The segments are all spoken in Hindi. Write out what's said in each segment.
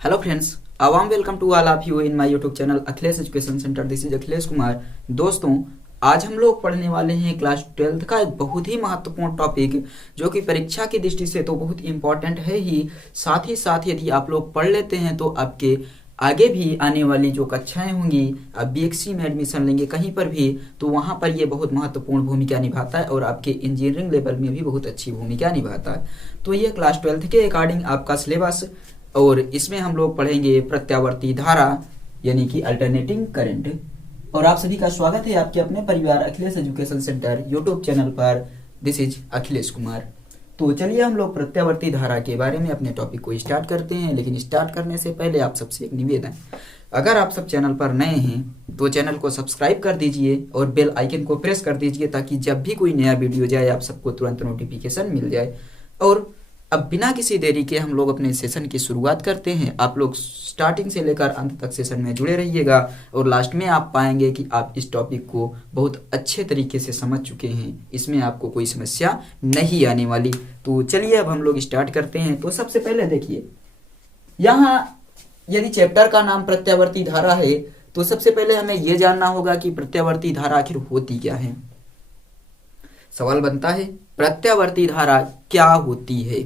Hello friends, a warm welcome to all of you in my YouTube channel Akhilesh education centre. This is Akhilesh Kumar. दोस्तों, आज हम लोग पढ़ने वाले हैं क्लास 12th का एक बहुत ही महत्वपूर्ण टॉपिक, जो कि परीक्षा की दृष्टि से तो बहुत इंपॉर्टेंट है ही, साथ ही साथ यदि आप लोग पढ़ लेते हैं तो आपके आगे भी आने वाली जो कक्षाएं होंगी, आप बीएससी में एडमिशन लेंगे कहीं पर भी, तो वहाँ पर ये बहुत महत्वपूर्ण भूमिका निभाता है और आपके इंजीनियरिंग लेवल में भी बहुत अच्छी भूमिका निभाता है। तो ये क्लास 12th के अकॉर्डिंग आपका सिलेबस, और इसमें हम लोग पढ़ेंगे प्रत्यावर्ती धारा यानी कि अल्टरनेटिंग करंट। और आप सभी का स्वागत है आपके अपने परिवार Akhilesh education centre YouTube channel पर। This is Akhilesh Kumar. तो चलिए हम लोग प्रत्यावर्ती धारा के बारे में अपने टॉपिक को स्टार्ट करते हैं। लेकिन स्टार्ट करने से पहले आप सबसे एक निवेदन, अगर आप सब चैनल पर नए हैं तो चैनल को सब्सक्राइब कर दीजिए और बेल आइकन को प्रेस कर दीजिए, ताकि जब भी कोई नया वीडियो जाए आप सबको तुरंत नोटिफिकेशन मिल जाए। और अब बिना किसी देरी के हम लोग अपने सेशन की शुरुआत करते हैं। आप लोग स्टार्टिंग से लेकर अंत तक सेशन में जुड़े रहिएगा और लास्ट में आप पाएंगे कि आप इस टॉपिक को बहुत अच्छे तरीके से समझ चुके हैं, इसमें आपको कोई समस्या नहीं आने वाली। तो चलिए अब हम लोग स्टार्ट करते हैं। तो सबसे पहले देखिए, यहाँ यदि चैप्टर का नाम प्रत्यावर्ती धारा है तो सबसे पहले हमें यह जानना होगा कि प्रत्यावर्ती धारा आखिर होती क्या है। सवाल बनता है, प्रत्यावर्ती धारा क्या होती है?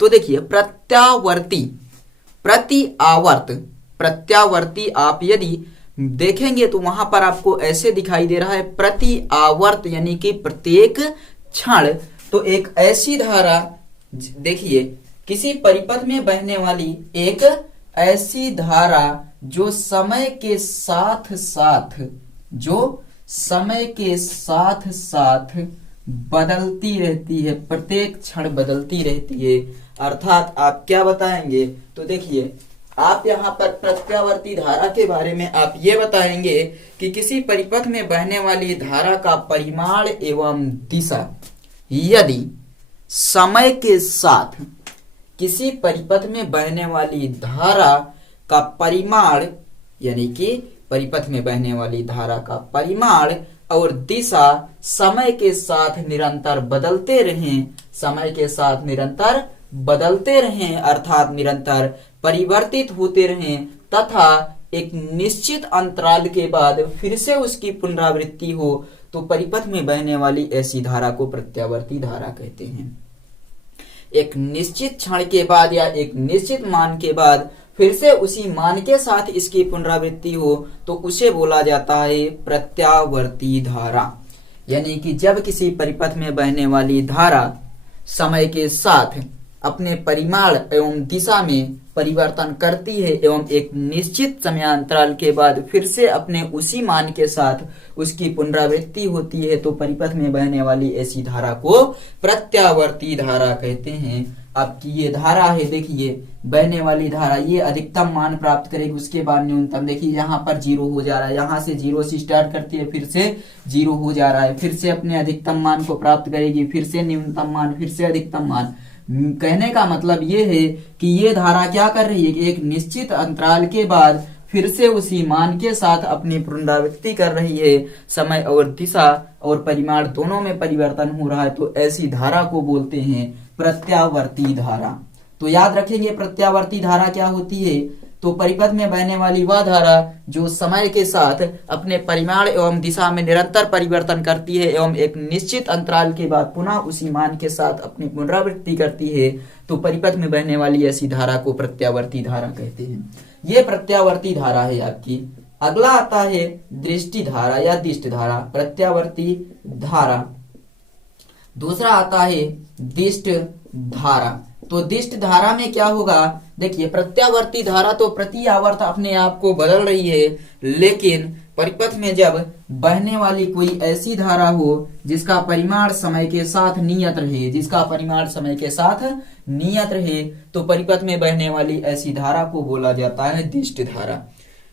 तो देखिए, प्रत्यावर्ती, प्रति आवर्त, प्रत्यावर्ती आप यदि देखेंगे तो वहां पर आपको ऐसे दिखाई दे रहा है प्रति आवर्त, यानी कि प्रत्येक क्षण। तो एक ऐसी धारा, देखिए, किसी परिपथ में बहने वाली एक ऐसी धारा जो समय के साथ साथ, जो समय के साथ साथ बदलती रहती है, प्रत्येक क्षण बदलती रहती है। अर्थात आप क्या बताएंगे? तो देखिए, आप यहाँ पर प्रत्यावर्ती धारा के बारे में आप ये बताएंगे कि किसी परिपथ में बहने वाली धारा का परिमाण एवं दिशा यदि समय के साथ, किसी परिपथ में बहने वाली धारा का परिमाण, यानी कि परिपथ में बहने वाली धारा का परिमाण और दिशा समय के साथ निरंतर बदलते रहें, समय के साथ निरंतर बदलते रहें, अर्थात निरंतर परिवर्तित होते रहें, तथा एक निश्चित अंतराल के बाद फिर से उसकी पुनरावृत्ति हो, तो परिपथ में बहने वाली ऐसी धारा को प्रत्यावर्ती धारा कहते हैं। एक निश्चित क्षण के बाद या एक निश्चित मान के बाद फिर से उसी मान के साथ इसकी पुनरावृत्ति हो, तो उसे बोला जाता है प्रत्यावर्ती धारा। यानी कि जब किसी परिपथ में बहने वाली धारा समय के साथ अपने परिमाण एवं दिशा में परिवर्तन करती है एवं एक निश्चित समयांतराल के बाद फिर से अपने उसी मान के साथ उसकी पुनरावृत्ति होती है, तो परिपथ में बहने वाली ऐसी धारा को प्रत्यावर्ती धारा कहते हैं। आपकी ये धारा है, देखिए, बहने वाली धारा ये अधिकतम मान प्राप्त करेगी, उसके बाद न्यूनतम। देखिए यहाँ पर 0 हो जा रहा है, यहाँ से 0 से स्टार्ट करती है, फिर से 0 हो जा रहा है, फिर से अपने अधिकतम मान को प्राप्त करेगी, फिर से न्यूनतम मान, फिर से अधिकतम मान। कहने का मतलब ये है कि ये धारा क्या कर रही है कि एक निश्चित अंतराल के बाद फिर से उसी मान के साथ अपनी पुनरावृत्ति कर रही है, समय और दिशा और परिमाण दोनों में परिवर्तन हो रहा है, तो ऐसी धारा को बोलते हैं प्रत्यावर्ती धारा। तो याद रखेंगे प्रत्यावर्ती धारा क्या होती है। तो परिपथ में बहने वाली वह धारा जो समय के साथ अपने परिमाण एवं दिशा में निरंतर परिवर्तन करती है एवं एक निश्चित अंतराल के बाद पुनः उसी मान के साथ अपनी पुनरावृत्ति करती है, तो परिपथ में बहने वाली ऐसी धारा को प्रत्यावर्ती धारा कहते हैं। ये प्रत्यावर्ती धारा है आपकी। अगला आता है दृष्टि धारा या दिष्ट धारा, प्रत्यावर्ती धारा। दूसरा आता है दिष्ट धारा। तो दिष्ट धारा में क्या होगा? देखिए, प्रत्यावर्ती धारा तो प्रति आवर्त अपने आप को बदल रही है, लेकिन परिपथ में जब बहने वाली कोई ऐसी धारा हो जिसका परिमाण समय के साथ नियत रहे, जिसका परिमाण समय के साथ नियत रहे, तो परिपथ में बहने वाली ऐसी धारा को बोला जाता है दिष्ट धारा।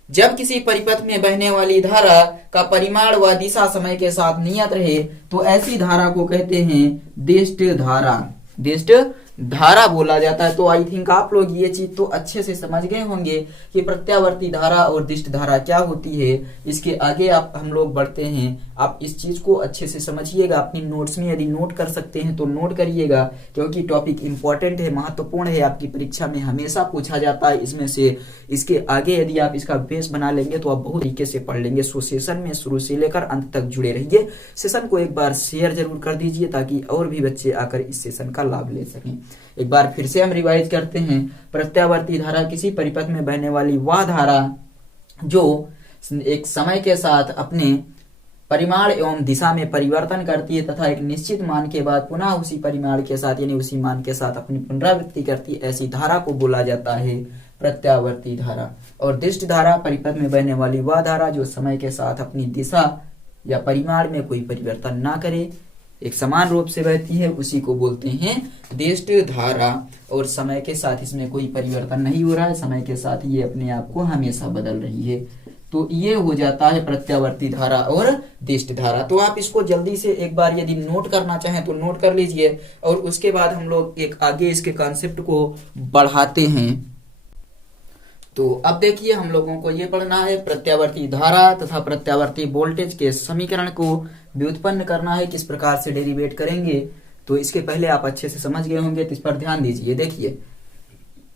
जब किसी परिपथ में बहने वाली धारा का परिमाण व दिशा समय के साथ नियत रहे, तो ऐसी धारा को कहते हैं दिष्ट धारा, दिष्ट धारा बोला जाता है। तो आई थिंक आप लोग ये चीज तो अच्छे से समझ गए होंगे कि प्रत्यावर्ती धारा और दिष्ट धारा क्या होती है। इसके आगे आप हम लोग बढ़ते हैं, आप इस चीज को अच्छे से समझिएगा। अपनी नोट्स में यदि नोट कर सकते हैं तो नोट करिएगा, क्योंकि टॉपिक इंपॉर्टेंट है, महत्वपूर्ण है, आपकी परीक्षा में हमेशा पूछा जाता है इसमें से। इसके आगे यदि आप इसका बेस बना लेंगे तो आप बहुत तरीके से पढ़ लेंगे। सो सेशन में शुरू से लेकर अंत तक जुड़े रहिए। सेशन को एक बार शेयर जरूर कर दीजिए ताकि और भी बच्चे आकर इस सेशन का लाभ ले सकें। एक बार फिर से हम रिवाइज करते हैं। प्रत्यावर्ती धारा किसी परिपथ में बहने वाली वह धारा जो एक समय के साथ अपने परिमाण एवं दिशा में परिवर्तन करती है तथा एक निश्चित मान के बाद पुनः उसी परिमाण के साथ यानी उसी मान के साथ अपनी पुनरावृत्ति करती है, ऐसी धारा को बोला जाता है प्रत्यावर्ती धारा। और दिष्ट धारा परिपथ में बहने वाली वह धारा जो समय के साथ अपनी दिशा या परिमाण में कोई परिवर्तन ना करे, एक समान रूप से बहती है, उसी को बोलते हैं दिष्ट धारा। और समय के साथ इसमें कोई परिवर्तन नहीं हो रहा है, समय के साथ ये अपने आप को हमेशा बदल रही है। तो ये हो जाता है प्रत्यावर्ती धारा और दिष्ट धारा। तो आप इसको जल्दी से एक बार यदि नोट करना चाहें तो नोट कर लीजिए, और उसके बाद हम लोग एक आगे इसके कॉन्सेप्ट को बढ़ाते हैं। तो अब देखिए, हम लोगों को ये पढ़ना है प्रत्यावर्ती धारा तथा प्रत्यावर्ती वोल्टेज के समीकरण को व्युत्पन्न करना है, किस प्रकार से डेरिवेट करेंगे। तो इसके पहले आप अच्छे से समझ गए होंगे, तो इस पर ध्यान दीजिए। देखिए,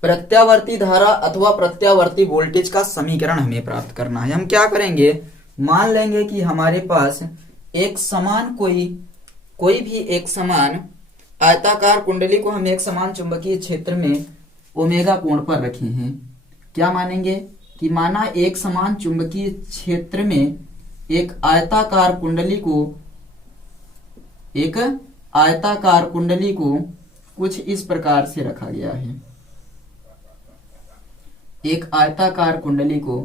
प्रत्यावर्ती धारा अथवा प्रत्यावर्ती वोल्टेज का समीकरण हमें प्राप्त करना है। हम क्या करेंगे, मान लेंगे कि हमारे पास एक समान कोई भी एक समान आयताकार कुंडली को हम एक समान चुंबकीय क्षेत्र में ओमेगा कोण पर रखे हैं। क्या मानेंगे कि माना एक समान चुंबकीय क्षेत्र में एक आयताकार कुंडली को कुछ इस प्रकार से रखा गया है। एक आयताकार कुंडली को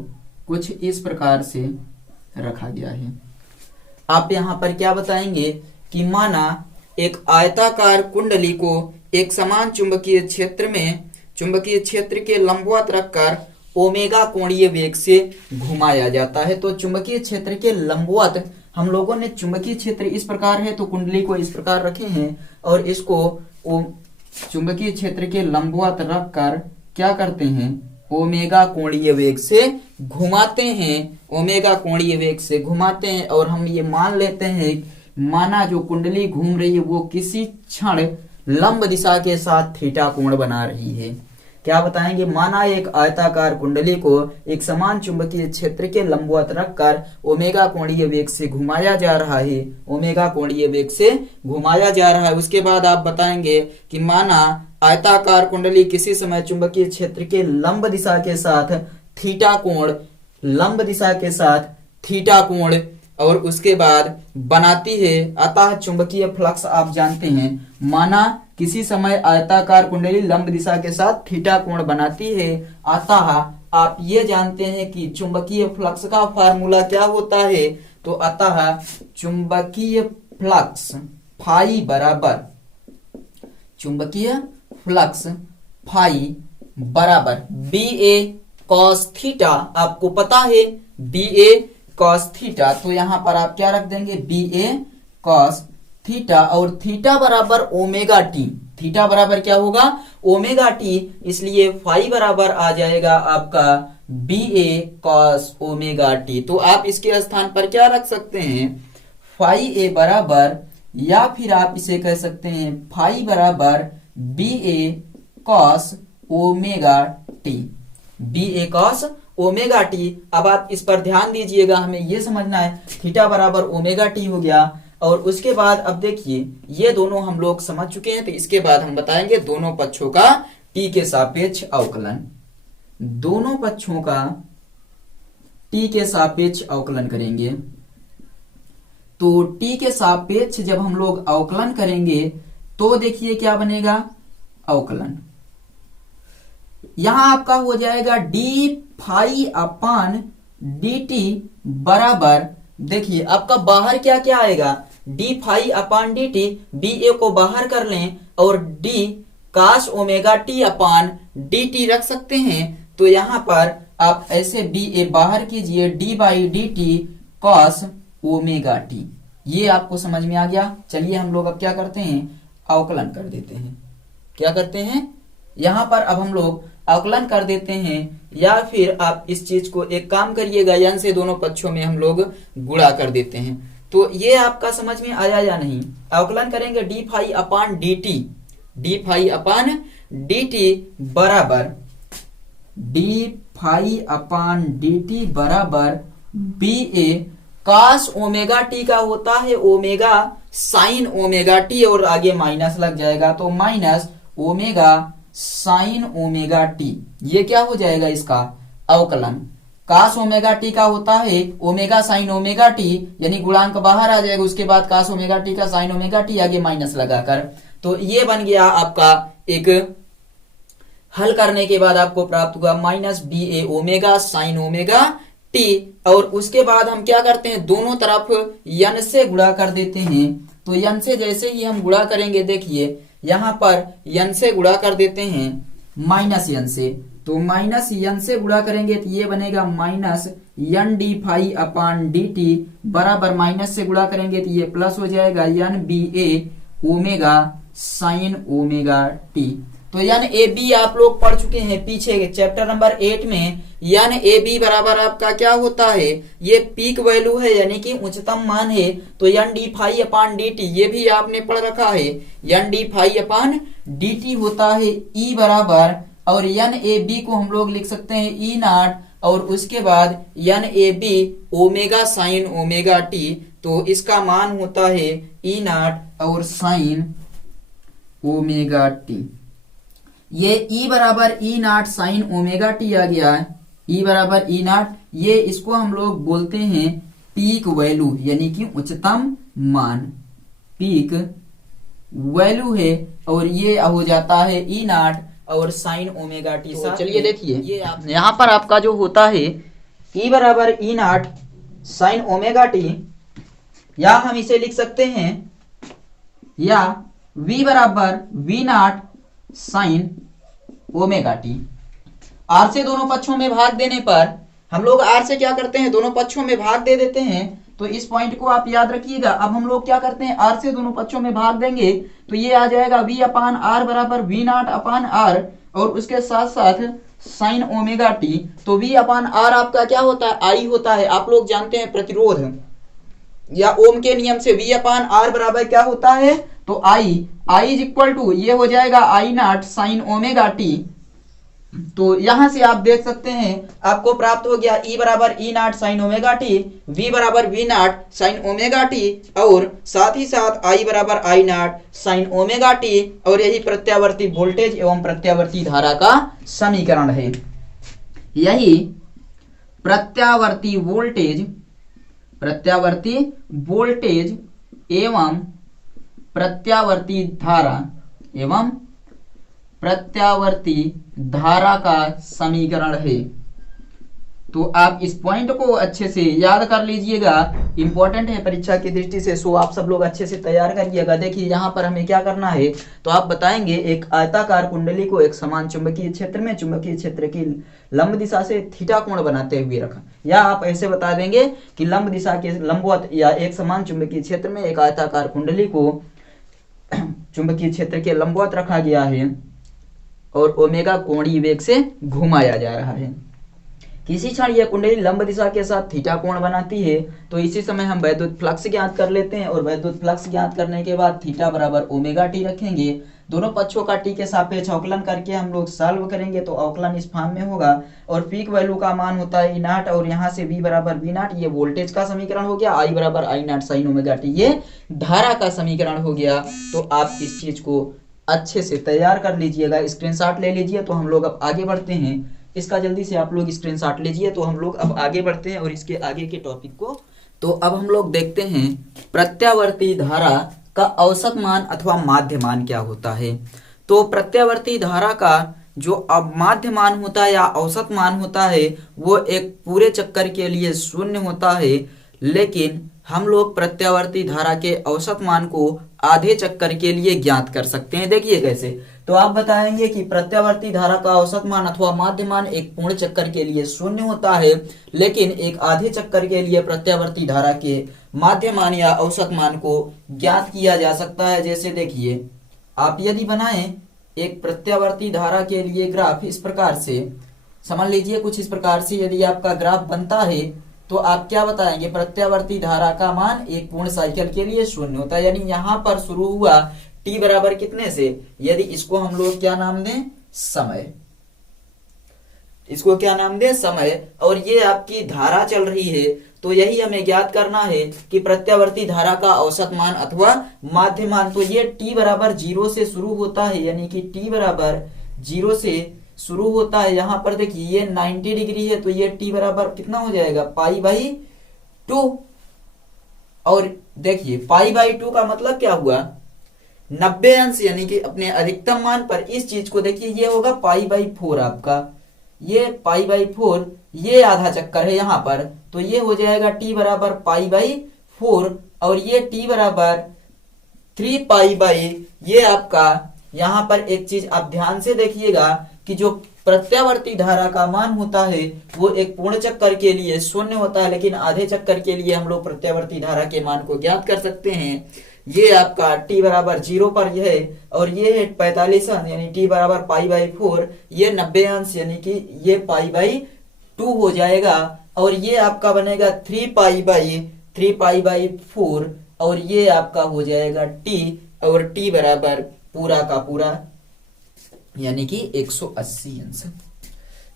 कुछ इस प्रकार से रखा गया है। आप यहां पर क्या बताएंगे कि माना एक आयताकार कुंडली को एक समान चुंबकीय क्षेत्र के लंबवत रखकर ओमेगा कोणीय वेग से घुमाया जाता है। तो चुंबकीय क्षेत्र के लंबवत, हम लोगों ने चुंबकीय क्षेत्र इस प्रकार है तो कुंडली को इस प्रकार रखे हैं, और इसको चुंबकीय क्षेत्र के लंबवत रखकर क्या करते हैं, ओमेगा कोणीय वेग से घुमाते हैं। ओमेगा कोणीय वेग से घुमाते हैं, और हम ये मान लेते हैं माना जो कुंडली घूम रही है वो किसी क्षण लंब दिशा के साथ थीटा कोण बना रही है। क्या बताएंगे, माना एक आयताकार कुंडली को एक समान चुंबकीय क्षेत्र के लंबवत रखकर ओमेगा कोणीय वेग से घुमाया जा रहा है, ओमेगा कोणीय वेग से घुमाया जा रहा है। उसके बाद आप बताएंगे कि माना आयताकार कुंडली किसी समय चुंबकीय क्षेत्र के लंब दिशा के साथ थीटा कोण और उसके बाद बनाती है, अतः चुंबकीय फ्लक्स आप जानते हैं। माना किसी समय आयताकार कुंडली लंब दिशा के साथ थीटा कोण बनाती है, अतः आप ये जानते हैं कि चुंबकीय फ्लक्स का फार्मूला क्या होता है। तो अतः चुंबकीय फ्लक्स फाई बराबर बी ए कॉस थीटा। आपको पता है बी ए कॉस थीटा, तो यहां पर आप क्या रख देंगे, बी ए कॉस थीटा, और थीटा बराबर ओमेगा टी। थीटा बराबर क्या होगा, ओमेगा टी, इसलिए फाई बराबर आ जाएगा आपका बी ए कॉस ओमेगा टी। तो आप इसके स्थान पर क्या रख सकते हैं, फाई ए बराबर, या फिर आप इसे कह सकते हैं फाई बराबर बी ए कॉस ओमेगा टी, बी ए कॉस ओमेगा टी। अब आप इस पर ध्यान दीजिएगा, हमें यह समझना है थीटा बराबर ओमेगा टी हो गया। और उसके बाद अब देखिए, ये दोनों हम लोग समझ चुके हैं, तो इसके बाद हम बताएंगे दोनों पक्षों का टी के सापेक्ष अवकलन। दोनों पक्षों का टी के सापेक्ष अवकलन करेंगे। तो टी के सापेक्ष जब हम लोग अवकलन करेंगे तो देखिए क्या बनेगा, अवकलन यहां आपका हो जाएगा डी फाई अपान डी टी बराबर, देखिए आपका बाहर क्या क्या आएगा, डी फाई अपान डी टी, बी ए को बाहर कर लें और डी कास omega T upon D T रख सकते हैं। तो यहां पर आप ऐसे बी ए बाहर कीजिए, D by D T cos omega T. ये आपको समझ में आ गया। चलिए हम लोग अब क्या करते हैं, अवकलन कर देते हैं। क्या करते हैं, यहाँ पर अब हम लोग अवकलन कर देते हैं, या फिर आप इस चीज को एक काम करिएगा, n से दोनों पक्षों में हम लोग गुणा कर देते हैं। तो ये आपका समझ में आया या नहीं। अवकलन करेंगे डी फाई अपान डी टी, डी फाई अपान डी टी बराबर डी फाई अपान डी टी बराबर बी ए कास ओमेगा टी का होता है ओमेगा साइन ओमेगा टी, और आगे माइनस लग जाएगा तो minus omega sine omega T. ये क्या हो जाएगा इसका अवकलन। कास ओमेगा टी का होता है ओमेगा साइन ओमेगा टी, यानी गुणांक बाहर आ जाएगा, उसके बाद कास ओमेगा टी का साइन ओमेगा टी, आगे माइनस लगाकर। तो ये बन गया आपका एक, हल करने के बाद आपको प्राप्त हुआ माइनस बी ए ओमेगा साइन ओमेगा टी। और उसके बाद हम क्या करते हैं, दोनों तरफ n से गुणा कर देते हैं। तो n से जैसे ही हम गुणा करेंगे, देखिए यहाँ पर n से गुणा कर देते हैं माइनस n से, तो माइनस n से गुणा करेंगे तो ये बनेगा माइनस n डी फाई अपान डी टी बराबर, माइनस से गुणा करेंगे तो ये प्लस हो जाएगा n बी ए ओमेगा साइन ओमेगा टी। तो यान ए बी आप लोग पढ़ चुके हैं पीछे चैप्टर नंबर 8 में। यान ए बी बराबर आपका क्या होता है, ये पीक वैल्यू है यानी कि उच्चतम मान है। तो एन डी फाई अपान डी टी ये भी आपने पढ़ रखा है, एन डी फाई अपान डी टी होता है ई बराबर, और एन ए बी को हम लोग लिख सकते हैं ई नॉट, और उसके बाद N A B omega sine omega T. तो इसका मान होता है ई नॉट और साइन ओमेगा टी। ये ई बराबर E not sine omega T आ गया है, ई बराबर ई नॉट। ये इसको हम लोग बोलते हैं पीक वैल्यू, यानी कि उच्चतम मान, पीक वैल्यू है। और ये हो जाता है ई नॉट और साइन ओमेगा टी। तो चलिए देखिए, ये आप यहाँ पर आपका जो होता है ई बराबर E not sine omega T, या हम इसे लिख सकते हैं, या v बराबर V not sine omega T. R से दोनों पक्षों में भाग देने पर हम लोग आर से क्या करते हैं, दोनों पक्षों में भाग दे देते हैं। तो इस पॉइंट को आप याद रखिएगा। अब हम लोग क्या करते हैं, आर से दोनों पक्षों में भाग देंगे तो ये आ जाएगा v अपान आर बराबर वी नॉट अपान आर, और उसके साथ साथ साइन ओमेगा टी। तो v अपान आर आपका क्या होता है, आई होता है। आप लोग जानते हैं प्रतिरोध या ओम के नियम से v अपान आर बराबर क्या होता है, तो आई इज इक्वल टू ये हो जाएगा I not sine omega T. तो यहां से आप देख सकते हैं आपको प्राप्त हो गया ई बराबर E not sine omega t, V बराबर V not sine omega T, और साथ ही साथ आई बराबर I not sine omega T. और यही प्रत्यावर्ती वोल्टेज एवं प्रत्यावर्ती धारा का समीकरण है। यही प्रत्यावर्ती वोल्टेज एवं प्रत्यावर्ती धारा का समीकरण है। तो आप इस पॉइंट को अच्छे से याद कर लीजिएगा, इंपॉर्टेंट है परीक्षा की दृष्टि से। सो आप सब लोग अच्छे से तैयार करिएगा। देखिए यहाँ पर हमें क्या करना है, तो आप बताएंगे एक आयताकार कुंडली को एक समान चुंबकीय क्षेत्र में चुंबकीय क्षेत्र की लंब दिशा से थीटा कोण बनाते हुए रखा, या आप ऐसे बता देंगे कि लंब दिशा के लंबवत या एक समान चुंबकीय क्षेत्र में एक आयताकार कुंडली को चुंबकीय क्षेत्र के लंबवत रखा गया है और ओमेगा कोणीय वेग से घुमाया जा रहा है। किसी क्षण यह कुंडली लंब दिशा के साथ थीटा कोण बनाती है। तो इसी समय हम वैद्युत फ्लक्स ज्ञात कर लेते हैं, और वैद्युत फ्लक्स ज्ञात करने के बाद थीटा बराबर ओमेगा टी रखेंगे। दोनों पक्षों का टी के सापेक्ष अवकलन करके हम लोग सॉल्व करेंगे, तो अवकलन इस फॉर्म में होगा। और पीक वैल्यू का मान होता है ई नॉट, और यहाँ से v बराबर वी नॉट, ये वोल्टेज का समीकरण हो गया। आई बराबर I not sine omega T, ये धारा का समीकरण हो गया। तो आप इस चीज को अच्छे से तैयार कर लीजिएगा, स्क्रीनशॉट ले लीजिए। तो हम लोग अब आगे बढ़ते हैं, इसका जल्दी से आप लोग स्क्रीनशॉट लीजिए। तो हम लोग अब आगे बढ़ते हैं और इसके आगे के टॉपिक को। तो अब हम लोग देखते हैं प्रत्यावर्ती धारा का औसत मान अथवा माध्य मान क्या होता है। तो प्रत्यावर्ती धारा का जो अब माध्य मान होता है या औसत मान होता है, वो एक पूरे चक्कर के लिए 0 होता है, लेकिन हम लोग प्रत्यावर्ती धारा के औसत मान को आधे चक्कर के लिए ज्ञात कर सकते हैं। देखिए कैसे, तो आप बताएंगे कि प्रत्यावर्ती धारा का औसत मान अथवा माध्य मान एक पूर्ण चक्कर के लिए 0 होता है, लेकिन एक आधे चक्कर के लिए प्रत्यावर्ती धारा के माध्य मान या औसत मान को ज्ञात किया जा सकता है। जैसे देखिए, आप यदि बनाएं एक प्रत्यावर्ती धारा के लिए ग्राफ इस प्रकार से समझ लीजिए, कुछ इस प्रकार से यदि आपका ग्राफ बनता है तो आप क्या बताएंगे, प्रत्यावर्ती धारा का मान एक पूर्ण साइकिल के लिए शून्य होता है। यानी यहां पर शुरू हुआ t बराबर कितने से, यदि इसको हम लोग क्या नाम दें, समय, इसको क्या नाम दें, समय, और ये आपकी धारा चल रही है, तो यही हमें ज्ञात करना है कि प्रत्यावर्ती धारा का औसत मान अथवा माध्य मान। तो ये t बराबर 0 से शुरू होता है, यानी कि t बराबर 0 से शुरू होता है। यहां पर देखिए ये 90 डिग्री है, तो ये t बराबर कितना हो जाएगा, पाई बाई 2। और देखिए पाई बाई 2 का मतलब क्या हुआ, 90 अंश, यानी कि अपने अधिकतम मान पर। इस चीज को देखिए ये होगा पाई बाई 4 आपका, ये पाई बाई 4, ये आधा चक्कर है यहाँ पर, तो ये हो जाएगा t बराबर पाई बाई 4, और ये t बराबर 3 पाई बाई, ये आपका यहाँ पर एक चीज आप ध्यान से देखिएगा कि जो प्रत्यावर्ती धारा का मान होता है वो एक पूर्ण चक्कर के लिए शून्य होता है, लेकिन आधे चक्कर के लिए हम लोग प्रत्यावर्ती धारा के मान को ज्ञात कर सकते हैं। ये आपका t बराबर 0 पर है, और ये है 45 अंश, यानी t बराबर पाई बाई 4, ये 90 अंश, यानी कि ये पाई बाई 2 हो जाएगा, और ये आपका बनेगा 3 पाई बाई 4, और ये आपका हो जाएगा t, और t बराबर पूरा का पूरा यानी कि 180 अंश।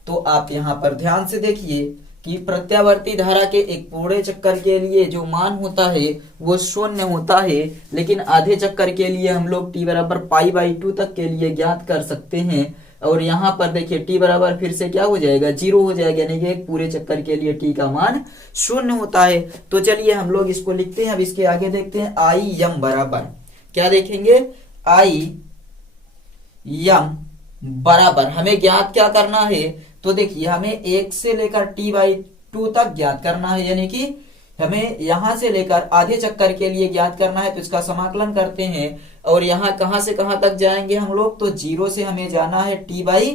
तो आप यहाँ पर ध्यान से देखिए कि प्रत्यावर्ती धारा के एक पूरे चक्कर के लिए जो मान होता है वो शून्य होता है, लेकिन आधे चक्कर के लिए हम लोग t बराबर पाई बाई 2 तक के लिए ज्ञात कर सकते हैं। और यहाँ पर देखिए t बराबर फिर से क्या हो जाएगा, 0 हो जाएगा, यानी कि एक पूरे चक्कर के लिए t का मान शून्य होता है। तो चलिए हम लोग इसको लिखते हैं। अब इसके आगे देखते हैं, आई यम बराबर क्या देखेंगे, आई यम बराबर हमें ज्ञात क्या करना है, तो देखिए हमें 1 से लेकर t बाई 2 तक ज्ञात करना है, यानी कि हमें यहां से लेकर आधे चक्कर के लिए ज्ञात करना है। तो इसका समाकलन करते हैं, और यहाँ कहां से कहां तक जाएंगे हम लोग, तो 0 से हमें जाना है t बाई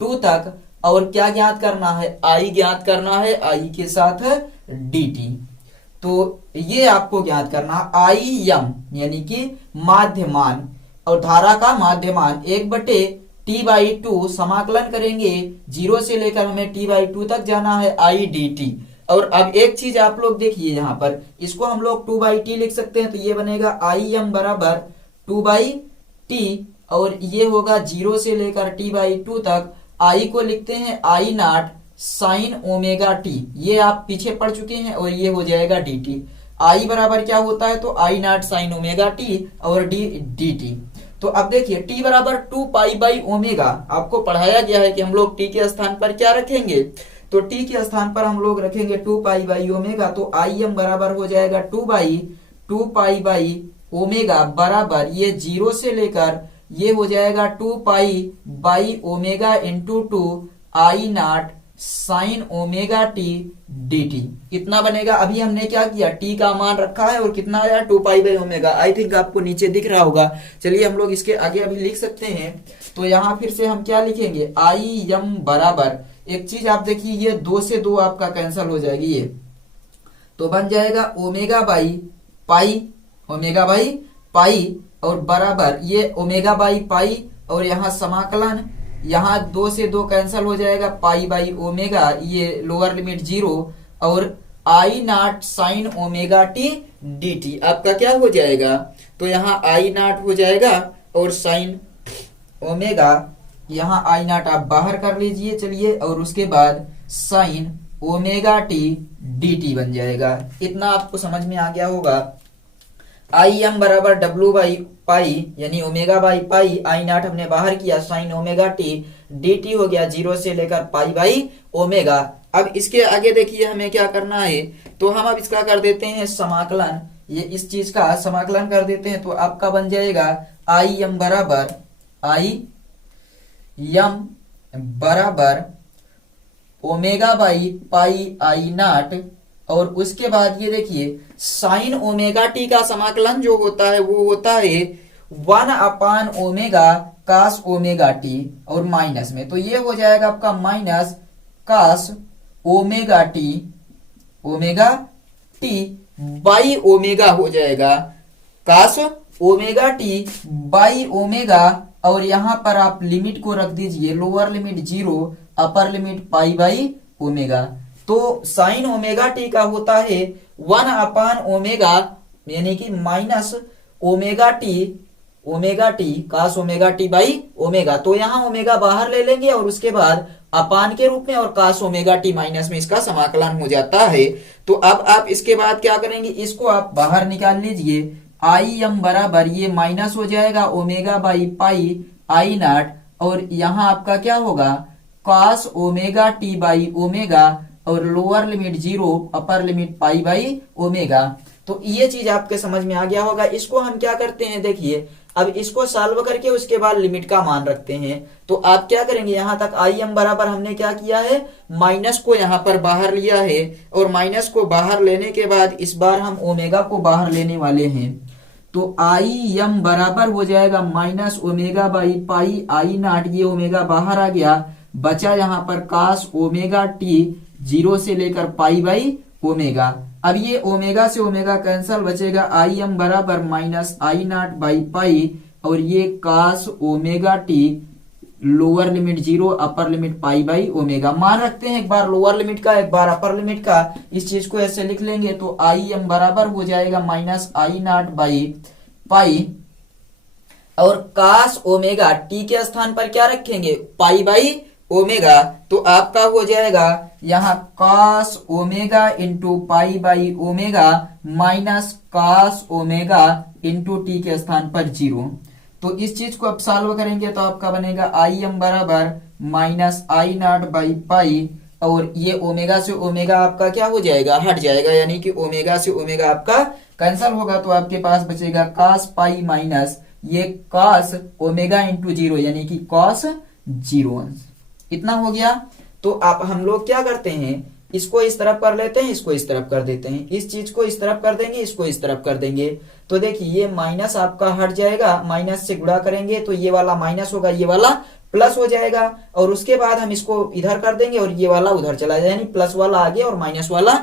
2 तक, और क्या ज्ञात करना है, i ज्ञात करना है, i के साथ dt। तो ये आपको ज्ञात करना आई यम, यानी कि माध्यमान, और धारा का माध्यमान 1 t बाई 2, समाकलन करेंगे 0 से लेकर हमें t बाई 2 तक जाना है, i dt। और अब एक चीज आप लोग देखिए, यहाँ पर इसको हम लोग 2 बाई t लिख सकते हैं, तो ये बनेगा आई एम बराबर 2 बाई t, और ये होगा 0 से लेकर t बाई 2 तक। i को लिखते हैं I not sine omega t, ये आप पीछे पढ़ चुके हैं, और ये हो जाएगा dt। i बराबर क्या होता है, तो आई नॉट साइन ओमेगा t और dt। तो अब देखिए t बराबर 2 पाई बाई ओमेगा, आपको पढ़ाया गया है कि हम लोग t के स्थान पर क्या रखेंगे, तो t के स्थान पर हम लोग रखेंगे 2 पाई बाई ओमेगा। तो आई एम बराबर हो जाएगा 2 पाई बाई ओमेगा बराबर, ये 0 से लेकर ये हो जाएगा 2 पाई by omega into 2 I not sine omega t dt। कितना बनेगा, अभी हमने क्या किया, t का मान रखा है और कितना आया 2 पाई बाई ओमेगा। आई थिंक आपको नीचे दिख रहा होगा। चलिए हम लोग इसके आगे अभी लिख सकते हैं। तो यहाँ फिर से हम क्या लिखेंगे, आई एम बराबर, एक चीज आप देखिए, ये 2 से 2 आपका कैंसिल हो जाएगी, ये तो बन जाएगा omega by pi, omega by pi, और बराबर ये ओमेगा बाई पाई, और यहाँ समाकलन, यहाँ 2 से 2 कैंसिल हो जाएगा, पाई बाई ओमेगा, ये लोअर लिमिट 0, और I not sine omega t dt आपका क्या हो जाएगा, तो यहाँ आई नॉट हो जाएगा, और साइन ओमेगा, यहाँ आई नॉट आप बाहर कर लीजिए। चलिए, और उसके बाद साइन ओमेगा टी dt बन जाएगा। इतना आपको समझ में आ गया होगा। आई एम बराबर डब्ल्यू बाई पाई, यानी omega by pi, I not हमने बाहर किया, साइन ओमेगा टी dt हो गया 0 से लेकर पाई बाई ओमेगा। अब इसके आगे देखिए हमें क्या करना है, तो हम अब इसका कर देते हैं समाकलन, ये इस चीज का समाकलन कर देते हैं। तो आपका बन जाएगा आई एम बराबर, आई एम बराबर omega by pi I not, और उसके बाद ये देखिए साइन ओमेगा टी का समाकलन जो होता है वो होता है 1 upon omega cos omega T, और माइनस में, तो ये हो जाएगा आपका minus cos omega T by omega हो जाएगा, cos omega T by omega, और यहाँ पर आप लिमिट को रख दीजिए lower limit 0 upper limit pi by omega. तो साइन ओमेगा टी का होता है 1/ओमेगा यानी कि minus omega T cos omega T by omega. तो यहाँ ओमेगा बाहर ले लेंगे और उसके बाद अपान के रूप में और कास ओमेगा टी माइनस में इसका समाकलन हो जाता है। तो अब आप इसके बाद क्या करेंगे, इसको आप बाहर निकाल लीजिए। आई एम बराबर ये माइनस हो जाएगा omega by pi I not, और यहाँ आपका क्या होगा cos omega T by omega और lower limit 0 upper limit pi by omega. तो ये चीज आपके समझ में आ गया होगा। इसको हम क्या करते हैं, देखिए अब इसको सॉल्व करके उसके बाद लिमिट का मान रखते हैं। तो आप क्या करेंगे, यहां तक आई एम बराबर हमने क्या किया है, माइनस को यहां पर बाहर लिया है, और माइनस को बाहर लेने के बाद इस बार हम ओमेगा को बाहर लेने वाले हैं। तो आई एम बराबर हो जाएगा minus omega by pi I not, ये ओमेगा बाहर आ गया, बचा यहाँ पर कास ओमेगा टी 0 से लेकर पाई बाई ओमेगा। अब ये ओमेगा से ओमेगा कैंसल, बचेगा आई एम बराबर minus I naught by pi, और ये cos omega T lower limit 0 upper limit pi by omega. मान रखते हैं एक बार लोअर लिमिट का एक बार अपर लिमिट का, इस चीज को ऐसे लिख लेंगे। तो आई एम बराबर हो जाएगा minus I naught by pi, और कास ओमेगा टी के स्थान पर क्या रखेंगे पाई बाई ओमेगा। तो आपका हो जाएगा यहाँ cos omega into pi by omega minus cos omega into T के स्थान पर 0। तो इस चीज को आप सॉल्व करेंगे तो आपका बनेगा आई एम बराबर minus I naught by pi, और ये ओमेगा से ओमेगा आपका क्या हो जाएगा हट जाएगा, यानी कि ओमेगा से ओमेगा आपका कैंसल होगा। तो आपके पास बचेगा कास पाई माइनस ये कास ओमेगा इंटू 0 यानी कि कॉस 0। इतना हो गया। तो आप हम लोग क्या करते हैं, इसको इस तरफ कर लेते हैं, इसको इस तरफ कर देते हैं, इस चीज को इस तरफ कर देंगे, इसको इस तरफ कर देंगे। तो देखिए ये माइनस आपका हट जाएगा, माइनस से गुणा करेंगे तो ये वाला माइनस होगा, ये वाला प्लस हो जाएगा, और उसके बाद हम इसको इधर कर देंगे और ये वाला उधर चला जाएगा, यानी प्लस वाला आगे और माइनस वाला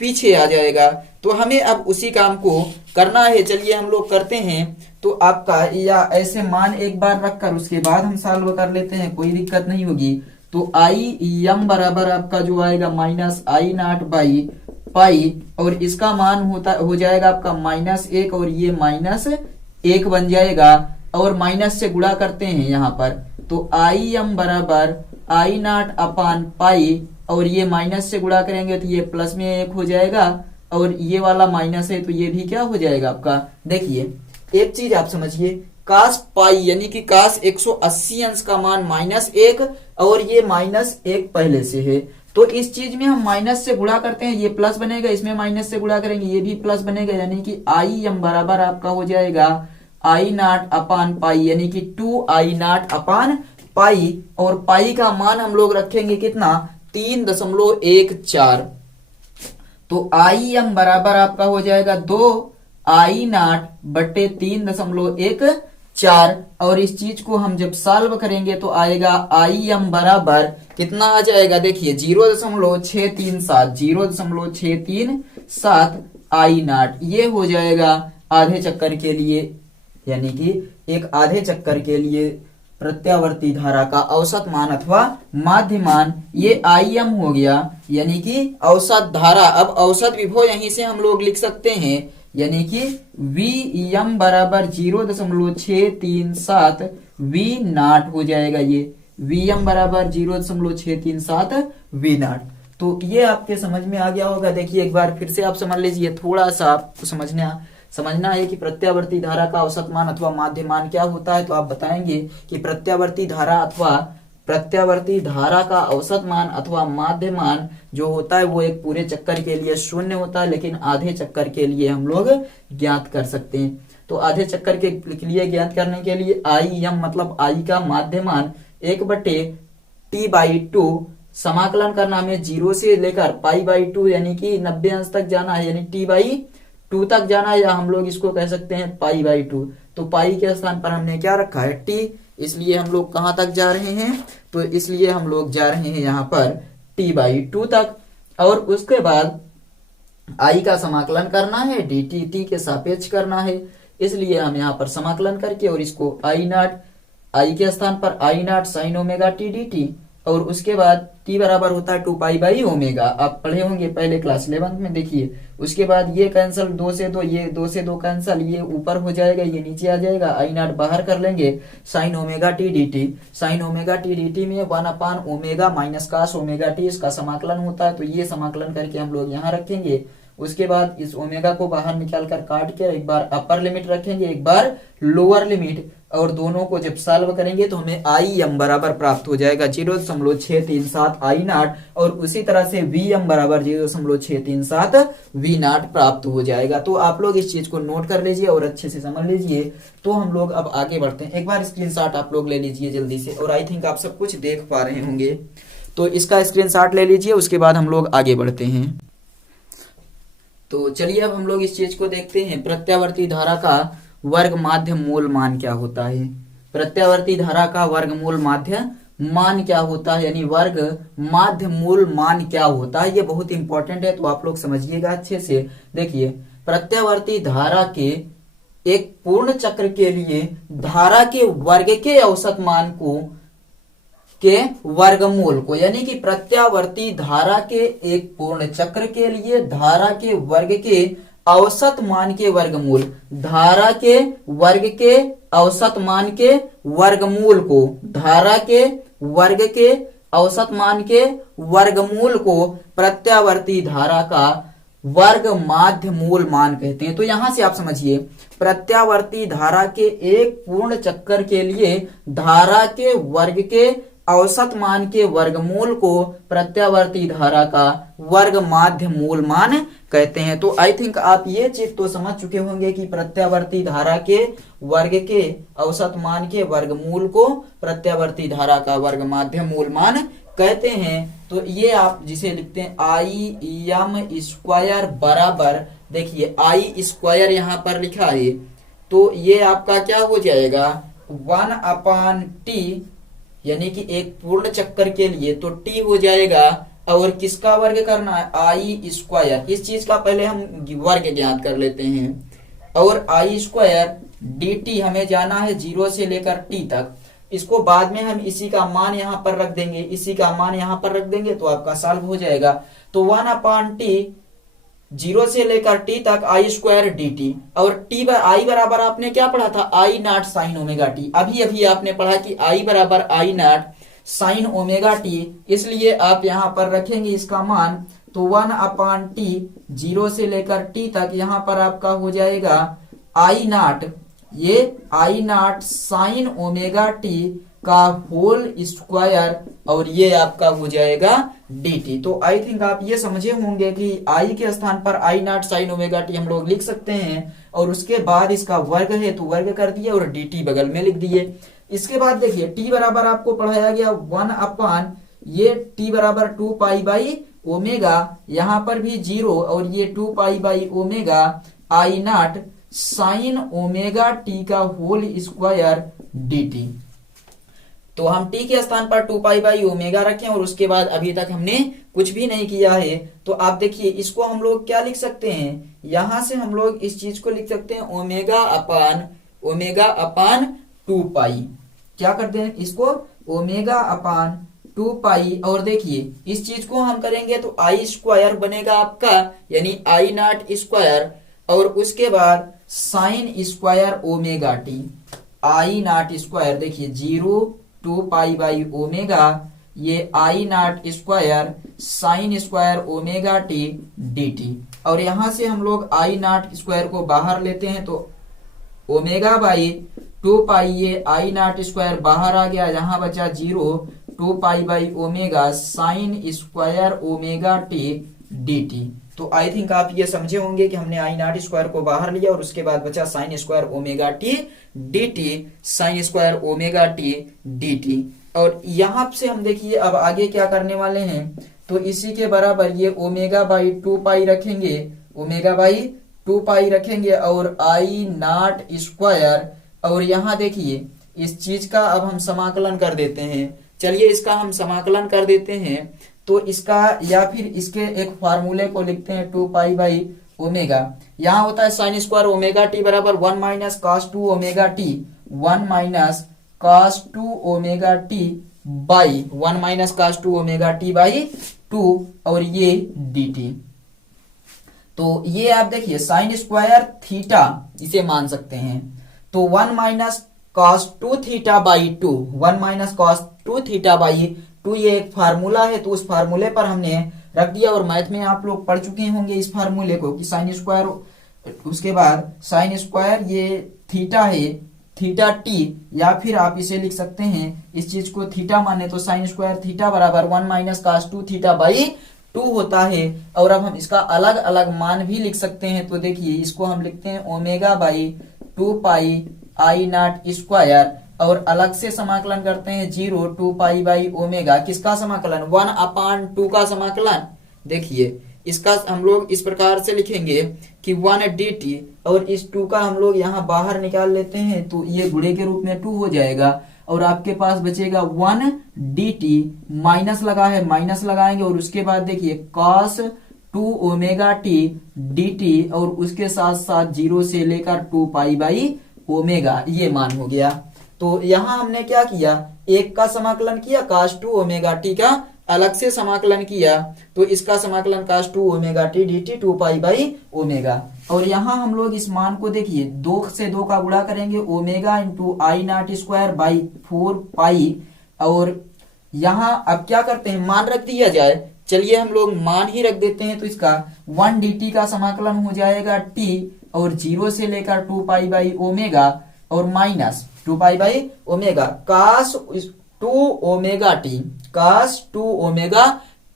पीछे आ जाएगा। तो हमें अब उसी काम को करना है, चलिए हम लोग करते हैं। तो आपका या ऐसे मान एक बार रखकर उसके बाद हम सॉल्व कर लेते हैं, कोई दिक्कत नहीं होगी। तो आई एम बराबर आपका जो आएगा minus I naught by pi, और इसका मान हो जाएगा आपका -1, और ये -1 बन जाएगा, और माइनस से गुणा करते हैं यहाँ पर। तो आई एम बराबर आई नॉट अपान पाई, और ये माइनस से गुणा करेंगे तो ये प्लस में 1 हो जाएगा, और ये वाला माइनस है तो ये भी क्या हो जाएगा आपका। देखिए एक चीज आप समझिए, कास पाई यानी कि कास 180 अंश का मान -1, और ये -1 पहले से है। तो इस चीज में हम माइनस से गुणा करते हैं, ये प्लस बनेगा, इसमें माइनस से गुणा करेंगे ये भी प्लस बनेगा, यानी कि आई एम बराबर आपका हो जाएगा आई नॉट अपान पाई, यानी कि 2 आई नॉट अपान पाई, और पाई का मान हम लोग रखेंगे कितना 3.14। तो आई एम बराबर आपका हो जाएगा 2 आई नॉट बटे 3.14, और इस चीज को हम जब सॉल्व करेंगे तो आएगा आई एम बराबर कितना आ जाएगा, देखिए 0.637 आई नॉट, ये हो जाएगा आधे चक्कर के लिए, यानी कि एक आधे चक्कर के लिए प्रत्यावर्ती धारा का औसत मान अथवा माध्य मान, ये आई एम हो गया, यानी कि औसत धारा। अब औसत विभव यहीं से हम लोग लिख सकते हैं, यानी कि वी एम बराबर 0.637 वी नॉट हो जाएगा, ये वी एम बराबर 0.637 वी नॉट। तो ये आपके समझ में आ गया होगा। देखिए एक बार फिर से आप समझ लीजिए, थोड़ा सा आपको समझना है कि प्रत्यावर्ती धारा का औसत मान अथवा माध्य मान क्या होता है। तो आप बताएंगे कि प्रत्यावर्ती धारा अथवा प्रत्यावर्ती धारा का औसत मान अथवा माध्य मान जो होता है वो एक पूरे चक्कर के लिए 0 होता है, लेकिन आधे चक्कर के लिए हम लोग ज्ञात कर सकते हैं। तो आधे चक्कर के लिए ज्ञात करने के लिए आई एम मतलब आई का माध्य मान 1/t/2 समाकलन करना, हमें 0 से लेकर π/2 यानी कि 90 अंश तक जाना है, यानी t/2 तक जाना है, या हम लोग इसको कह सकते हैं π/2। तो पाई के स्थान पर हमने क्या रखा है t, इसलिए हम लोग कहां तक जा रहे हैं, तो इसलिए हम लोग जा रहे हैं यहाँ पर t/2 तक, और उसके बाद आई का समाकलन करना है, dt t के सापेक्ष करना है, इसलिए हम यहाँ पर समाकलन करके और इसको आई नॉट आई के स्थान पर I not sine omega t d t, और उसके बाद टी बराबर होता है 2 पाई/ओमेगा। आप पढ़े होंगे पहले क्लास 11 में, देखिए उसके बाद ये कैंसिल, 2 से 2, ये 2 से 2 कैंसिल, ये ऊपर हो जाएगा, ये नीचे आ जाएगा, आई नॉट बाहर कर लेंगे, sign omega t d T. Sign omega t d T में 1/ओमेगा माइनस कास ओमेगा टी इसका समाकलन होता है, तो ये समाकलन करके हम लोग यहाँ रखेंगे। उसके बाद इस ओमेगा को बाहर निकाल कर काट के एक बार अपर लिमिट रखेंगे, एक बार लोअर लिमिट, और दोनों को जब सॉल्व करेंगे तो हमें आई एम बराबर प्राप्त हो जाएगा 0.637 आई नॉट, और उसी तरह से वी एम बराबर 0.637 वी नॉट प्राप्त हो जाएगा। तो आप लोग इस चीज को नोट कर लीजिए और अच्छे से समझ लीजिए। तो हम लोग अब आगे बढ़ते हैं। एक बार स्क्रीनशॉट आप लोग ले लीजिए जल्दी से, और आई थिंक आप सब कुछ देख पा रहे होंगे, तो इसका स्क्रीनशॉट ले लीजिए, उसके बाद हम लोग आगे बढ़ते हैं। तो चलिए अब हम लोग इस चीज को देखते हैं, प्रत्यावर्ती धारा का वर्ग माध्य मूल मान क्या होता है। प्रत्यावर्ती धारा का वर्गमूल माध्य मान क्या होता है, यानी वर्ग माध्य मूल मान क्या होता है, ये बहुत इंपॉर्टेंट है, तो आप लोग समझिएगा अच्छे से। देखिए, प्रत्यावर्ती धारा के एक पूर्ण चक्र के लिए धारा के वर्ग के औसत मान को के वर्गमूल को, यानी कि प्रत्यावर्ती धारा के एक पूर्ण चक्र के लिए धारा के वर्ग के औसत मान के वर्गमूल, धारा के वर्ग के औसत मान के वर्गमूल को, धारा के वर्ग के औसत मान के वर्गमूल को प्रत्यावर्ती धारा का वर्ग माध्य मूल मान कहते हैं। तो यहां से आप समझिए, प्रत्यावर्ती धारा के एक पूर्ण चक्कर के लिए धारा के वर्ग के औसत मान के वर्गमूल को प्रत्यावर्ती धारा का वर्ग माध्य मूल मान कहते हैं। तो आई थिंक आप ये चीज तो समझ चुके होंगे कि प्रत्यावर्ती धारा के वर्ग के औसत मान के वर्गमूल को प्रत्यावर्ती धारा का वर्ग माध्य मूल मान कहते हैं। तो ये आप जिसे लिखते हैं आई एम स्क्वायर बराबर, देखिए आई स्क्वायर यहाँ पर लिखा है, तो ये आपका क्या हो जाएगा 1/t, यानी कि एक पूर्ण चक्कर के लिए तो t हो जाएगा, और किसका वर्ग करना है आई स्क्वायर, इस चीज का पहले हम वर्ग ज्ञात कर लेते हैं, और आई स्क्वायर dt हमें जाना है 0 से लेकर t तक, इसको बाद में हम इसी का मान यहाँ पर रख देंगे, इसी का मान यहाँ पर रख देंगे तो आपका सॉल्व हो जाएगा। तो 1/t 0 से लेकर t तक आई स्क्वायर डी टी, और आई बराबर आपने क्या पढ़ा था आई नॉट साइन ओमेगा टी, अभी अभी आपने पढ़ा कि आई बराबर I not sine omega T, इसलिए आप यहाँ पर रखेंगे इसका मान, तो 1/t 0 से लेकर t तक यहाँ पर आपका हो जाएगा आई नॉट, ये I not sine omega T का होल स्क्वायर, और ये आपका हो जाएगा dt। तो आई थिंक आप ये समझे होंगे कि आई के स्थान पर I not sine omega T हम लोग लिख सकते हैं, और उसके बाद इसका वर्ग है तो वर्ग कर दिए और dt बगल में लिख दिए। इसके बाद देखिए t बराबर आपको पढ़ाया गया 1/, ये t बराबर 2 पाई/ओमेगा, यहाँ पर भी 0, और ये 2 पाई/ओमेगा आई नॉट साइन ओमेगा टी का होल स्क्वायर dt। तो हम t के स्थान पर 2 पाई/ओमेगा रखें, और उसके बाद अभी तक हमने कुछ भी नहीं किया है, तो आप देखिए इसको हम लोग क्या लिख सकते हैं, यहां से हम लोग इस चीज को लिख सकते हैं ओमेगा अपान 2 पाई, क्या करते हैं इसको ओमेगा अपान 2 पाई, और देखिए इस चीज को हम करेंगे तो आई स्क्वायर बनेगा आपका, यानी आई नॉट स्क्वायर, और उसके बाद sine square omega t, I not square, देखिए 2 पाई/ओमेगा, ये I not square sine square omega t dt, और यहां से हम लोग आई नॉट स्क्वायर को बाहर लेते हैं तो ओमेगा बाई 2 पाई, ये आई नॉट स्क्वायर बाहर आ गया, यहाँ बचा 0, 2 पाई/ओमेगा sine square omega t dt। तो आई थिंक आप ये समझे होंगे कि हमने आई नॉट स्क्वायर को बाहर लिया, और उसके बाद बचा sign square omega t dt, sign square omega t dt। और यहां से हम देखिए अब आगे क्या करने वाले हैं, तो इसी के बराबर ये ओमेगा बाई 2 पाई रखेंगे, ओमेगा बाई 2 पाई रखेंगे, और आई नॉट स्क्वायर, और यहाँ देखिए इस चीज का अब हम समाकलन कर देते हैं, चलिए इसका हम समाकलन कर देते हैं, तो इसका या फिर इसके एक फार्मूले को लिखते हैं 2 पाई/ओमेगा, यहाँ होता है साइन स्क्वायर ओमेगा टी बराबर 1 - cos 2 omega T, 1 - cos 2 omega T by 1 minus cos 2 omega T by 2 और ये dt। तो ये आप देखिए साइन स्क्वायर थीटा इसे मान सकते हैं। तो 1 minus cos 2 theta by 2, 1 minus cos 2 theta by 2 ये एक फार्मूला है, तो उस फार्मूले पर हमने रख दिया। और मैथ में आप लोग पढ़ चुके होंगे इस फार्मूले को कि साइन स्क्वायर, उसके बाद साइन स्क्वायर ये थीटा है, थीटा टी, या फिर आप इसे लिख सकते हैं इस चीज को थीटा माने तो साइन स्क्वायर थीटा बराबर 1 माइनस कॉस 2 थीटा बाई 2 होता है। और अब हम इसका अलग अलग मान भी लिख सकते हैं। तो देखिए इसको हम लिखते हैं omega by 2 pi I not square, और अलग से समाकलन करते हैं 0 2 पाई बाई ओमेगा, किसका समाकलन 1/2 का समाकलन। देखिए इसका हम लोग इस प्रकार से लिखेंगे कि 1 dt, और इस 2 का हम लोग यहाँ बाहर निकाल लेते हैं तो ये गुणे के रूप में 2 हो जाएगा, और आपके पास बचेगा 1 dt, माइनस लगा है माइनस लगाएंगे, और उसके बाद देखिए cos 2 ओमेगा टी dt, और उसके साथ साथ 0 से लेकर 2 पाई बाई ओमेगा, ये मान हो गया। तो यहाँ हमने क्या किया, एक का समाकलन किया cos 2 ओमेगा टी का अलग से समाकलन किया, तो इसका समाकलन cos 2 omega t dt 2 pi by omega. और यहाँ हम लोग इस मान को देखिए 2 से 2 का गुणा करेंगे, omega into I not square by 4 पाई, और यहाँ अब क्या करते हैं मान रख दिया जाए। चलिए हम लोग मान ही रख देते हैं, तो इसका 1 dt का समाकलन हो जाएगा t, और 0 से लेकर 2 पाई बाई ओमेगा, और minus 2 pi by omega cos 2 omega T, cos 2 omega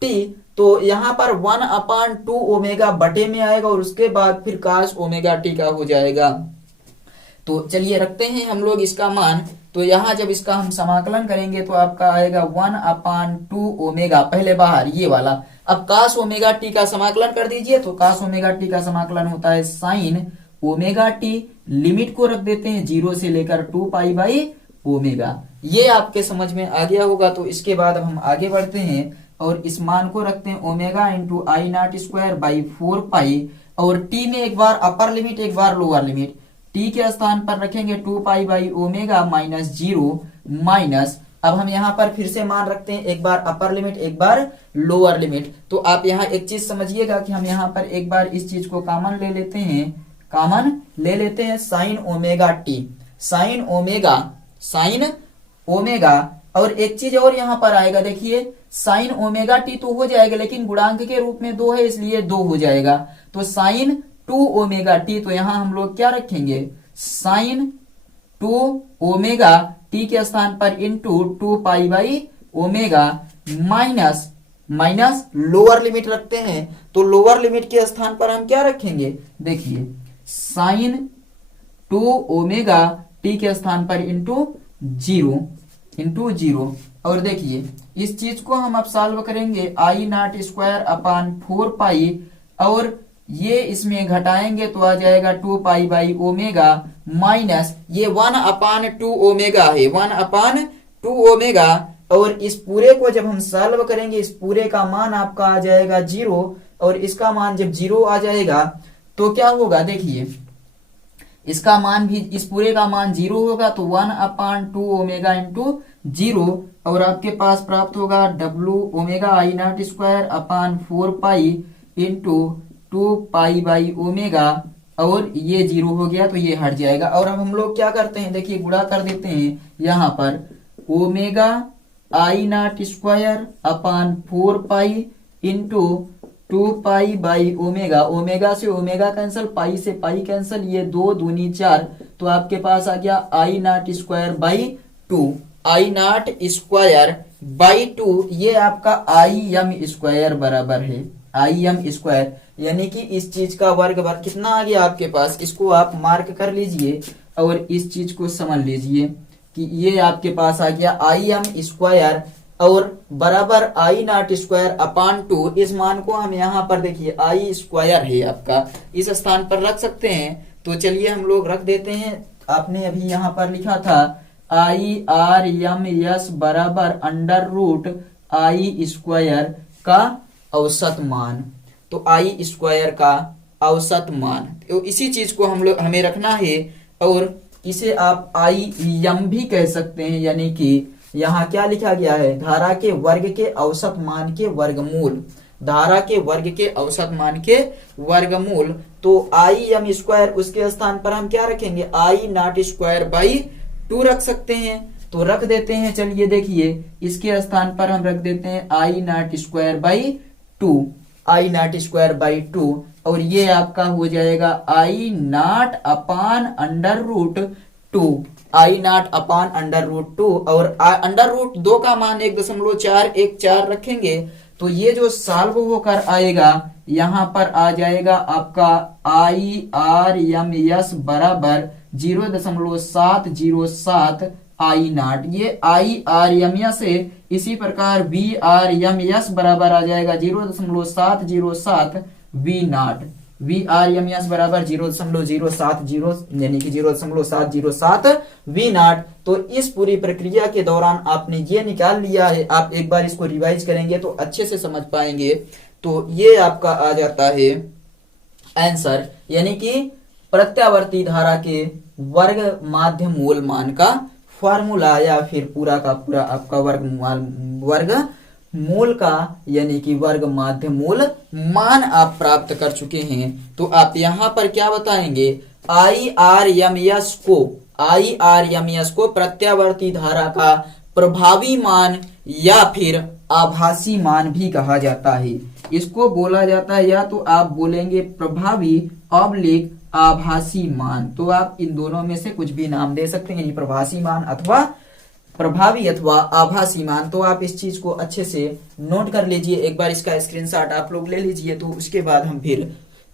T. तो यहाँ पर 1/2 ओमेगा बटे में आएगा, और उसके बाद फिर cos ओमेगा टी का हो जाएगा। तो चलिए रखते हैं हम लोग इसका मान। तो यहाँ जब इसका हम समाकलन करेंगे तो आपका आएगा 1/2 ओमेगा, पहले बाहर ये वाला। अब cos ओमेगा टी का समाकलन कर दीजिए, तो cos ओमेगा टी का समाकलन होता है साइन ओमेगा टी, लिमिट को रख देते हैं 0 से लेकर 2 पाई बाई ओमेगा। ये आपके समझ में आ गया होगा। तो इसके बाद अब हम आगे बढ़ते हैं और इस मान को रखते हैं omega into I not square by 4 पाई, और टी में एक बार अपर लिमिट एक बार लोअर लिमिट, टी के स्थान पर रखेंगे 2 पाई बाई ओमेगा माइनस 0 माइनस। अब हम यहाँ पर फिर से मान रखते हैं एक बार अपर लिमिट एक बार लोअर लिमिट। तो आप यहाँ एक चीज समझिएगा कि हम यहाँ पर एक बार इस चीज को कॉमन ले लेते हैं, कॉमन ले लेते हैं sign omega T, sine omega. और एक चीज और यहाँ पर आएगा, देखिए साइन ओमेगा टी तो हो जाएगा, लेकिन गुणांक के रूप में 2 है इसलिए 2 हो जाएगा। तो साइन 2 ओमेगा टी, तो यहाँ हम लोग क्या रखेंगे साइन 2 ओमेगा टी के स्थान पर into 2 pi by omega minus minus lower limit रखते हैं। तो लोअर लिमिट के स्थान पर हम क्या रखेंगे, देखिए साइन 2 ओमेगा टी के स्थान पर इंटू 0 और देखिए इस चीज को हम अब सॉल्व करेंगे आई नॉट स्क्वायर अपान 4 पाई, और ये इसमें घटाएंगे तो आ जाएगा 2 पाई बाई ओमेगा माइनस ये 1/2 ओमेगा है, 1/2 ओमेगा। और इस पूरे को जब हम सॉल्व करेंगे इस पूरे का मान आपका आ जाएगा 0, और इसका मान जब 0 आ जाएगा तो क्या होगा, देखिए इसका मान भी, इस पूरे का मान 0 होगा, तो 1/2 ओमेगा इंटू 0, और आपके पास प्राप्त होगा W omega I not square upon 4 pi into 2 pi by omega, और ये 0 हो गया तो ये हट जाएगा। और अब हम लोग क्या करते हैं, देखिए गुणा कर देते हैं यहाँ पर omega I not square upon 4 pi into 2 pi by omega, omega से ओमेगा कैंसल, पाई से पाई कैंसल, ये 2 दूनी 4, तो आपके पास आ गया I not square by 2, I not square by 2, ये आपका आई एम स्क्वायर बराबर है आई एम स्क्वायर, यानी कि इस चीज का वर्ग कितना आ गया आपके पास, इसको आप मार्क कर लीजिए और इस चीज को समझ लीजिए कि ये आपके पास आ गया आई एम स्क्वायर और बराबर आई नॉट स्क्वायर अपान 2। इस मान को हम यहाँ पर देखिए आई स्क्वायर है आपका, इस स्थान पर रख सकते हैं। तो चलिए हम लोग रख देते हैं, आपने अभी यहाँ पर लिखा था आई आर एम एस बराबर अंडर रूट आई स्क्वायर का औसत मान, तो आई स्क्वायर का औसत मान, तो इसी चीज को हम लोग हमें रखना है। और इसे आप आई एम भी कह सकते हैं, यानी कि यहाँ क्या लिखा गया है, धारा के वर्ग के औसत मान के वर्गमूल, धारा के वर्ग के औसत मान के वर्गमूल। तो आई एम स्क्वायर, उसके स्थान पर हम क्या रखेंगे, आई नॉट स्क्वायर बाई 2 रख सकते हैं। तो रख देते हैं, चलिए देखिए, इसके स्थान पर हम रख देते हैं I not square by 2, I not square by 2, और ये आपका हो जाएगा I not upon under root 2, I not upon under root 2, और अंडर रूट 2 का मान 1.414 रखेंगे तो ये जो सॉल्व होकर आएगा यहां पर आ जाएगा आपका आई आर एम एस बराबर 0.707 आई नॉट, ये आई आर एम एस है। इसी प्रकार वी आर एम एस बराबर आ जाएगा 0.707 V naught, V R M S बराबर 0.070 यानी कि 0.707 वी नॉट। तो इस पूरी प्रक्रिया के दौरान आपने ये निकाल लिया है, आप एक बार इसको रिवाइज करेंगे तो अच्छे से समझ पाएंगे। तो ये आपका आ जाता है आंसर, यानी कि प्रत्यावर्ती धारा के वर्ग माध्य मूल मान का फॉर्मूला, या फिर पूरा का पूरा आपका वर्ग मूल का यानी कि वर्ग माध्य मूल मान आप प्राप्त कर चुके हैं। तो आप यहां पर क्या बताएंगे, आई आर एम एस को, आई आर एम एस को प्रत्यावर्ती धारा का प्रभावी मान या फिर आभासी मान भी कहा जाता है। इसको बोला जाता है या तो आप बोलेंगे प्रभावी ऑब्लिक आभासी मान, तो आप इन दोनों में से कुछ भी नाम दे सकते हैं, प्रभासी मान अथवा प्रभावी अथवा आभासी मान। तो आप इस चीज को अच्छे से नोट कर लीजिए, एक बार इसका स्क्रीनशॉट आप लोग ले लीजिए, तो उसके बाद हम फिर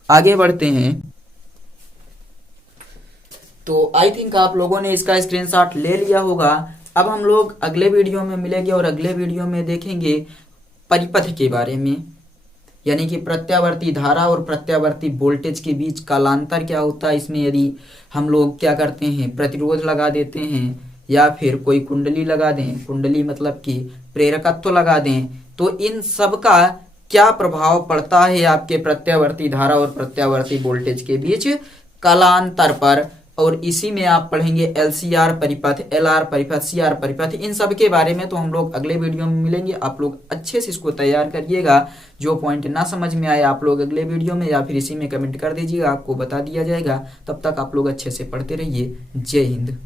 आगे बढ़ते हैं। तो आई थिंक आप लोगों ने इसका स्क्रीनशॉट ले लिया होगा। अब हम लोग अगले वीडियो में मिलेंगे और अगले वीडियो में देखेंगे परिपथ के बारे में, यानी कि प्रत्यावर्ती धारा और प्रत्यावर्ती वोल्टेज के बीच कालांतर क्या होता है। इसमें यदि हम लोग क्या करते हैं, प्रतिरोध लगा देते हैं या फिर कोई कुंडली लगा दें, कुंडली मतलब कि प्रेरकत्व लगा दें, तो इन सब का क्या प्रभाव पड़ता है आपके प्रत्यावर्ती धारा और प्रत्यावर्ती वोल्टेज के बीच कालांतर पर। और इसी में आप पढ़ेंगे एलसीआर परिपथ, एलआर परिपथ, सीआर परिपथ, इन सब के बारे में तो हम लोग अगले वीडियो में मिलेंगे। आप लोग अच्छे से इसको तैयार करिएगा, जो पॉइंट ना समझ में आए आप लोग अगले वीडियो में या फिर इसी में कमेंट कर दीजिएगा, आपको बता दिया जाएगा। तब तक आप लोग अच्छे से पढ़ते रहिए। जय हिंद।